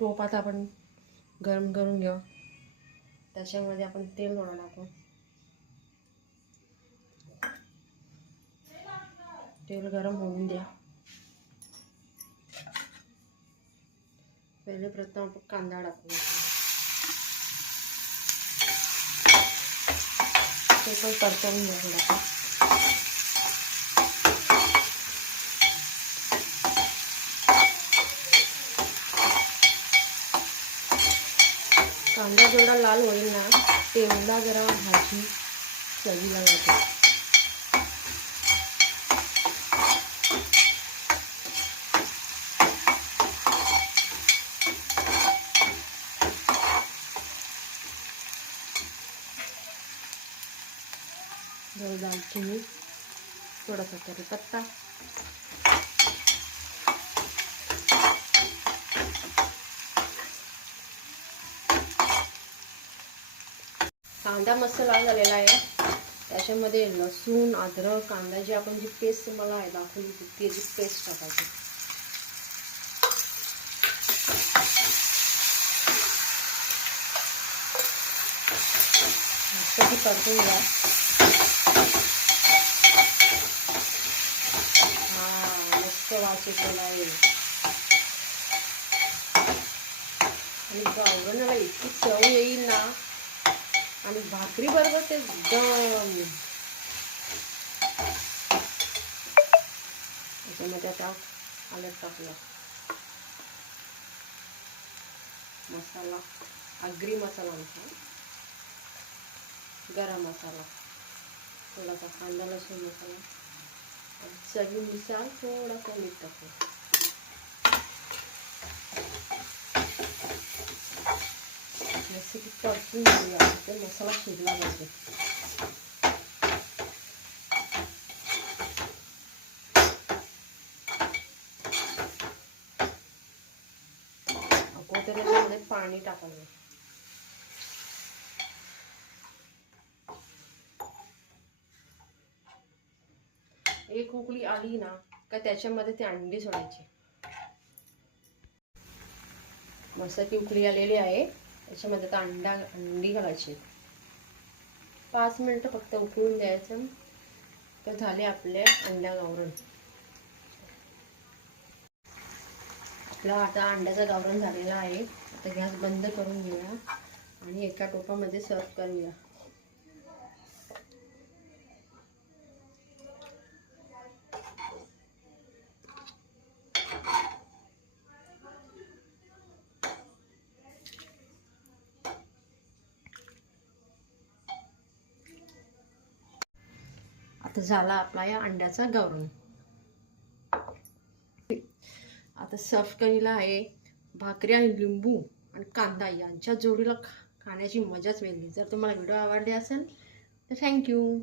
टोप आता आपण गरम करून घेऊ. त्याच्यामध्ये आपण तेल थोडं टाकू. तेल गरम होऊन द्या. पहिले प्रथम आपण कांदा टाकू. ते पण परतवून घ्या थोडासा. कांदा जेवढा लाल होईल ना तेवढा जरा भाजी चवीला लागते दालचिनी थोडासा कढीपत्ता कांदा मस्त लाल झालेला आहे. त्याच्यामध्ये लसूण अद्रक कांदा जी आपण जी पेस्ट तुम्हाला आहे दाखवली ती त्याची पेस्ट टाकायची. मस्त ती परतून घ्या. मस्त वास येतोला आहे आणि गावरानाला इतकी चव येईल ना. आणि भाकरी बरोबर ते एकदम त्याच्यामध्ये आता आलं टाकलं. मसाला आगरी मसाला आमचा गरम मसाला. थोडासा कांदा लसूण मसाला. सगळी चवीनुसार थोडासा मीठ टाकू जसं की परतून घेऊया ते मसाला शिजला पाहिजे अगोदर त्याच्यामध्ये पाणी टाकायचं एक उकळी आली ना का त्याच्यामध्ये ती अंडी सोडायची. मसाची उकळी आलेली आहे. त्याच्यामध्ये आता अंडा अंडी घालायची पाच मिनटं फक्त उकळून द्यायचं. तर झाले आपले अंडा गावरण. आपला आता अंड्याचा गावरण झालेला आहे. आता गॅस बंद करून घेऊया आणि एका टोपामध्ये सर्व करूया. आता झाला आपला या अंड्याचा गवरण. आता सर्व केलेला आहे भाकरी आणि लिंबू आणि कांदा यांच्या जोडीला खा- खाण्याची मजाच वेगळी. जर तुम्हाला व्हिडिओ आवडले असेल तर थँक्यू.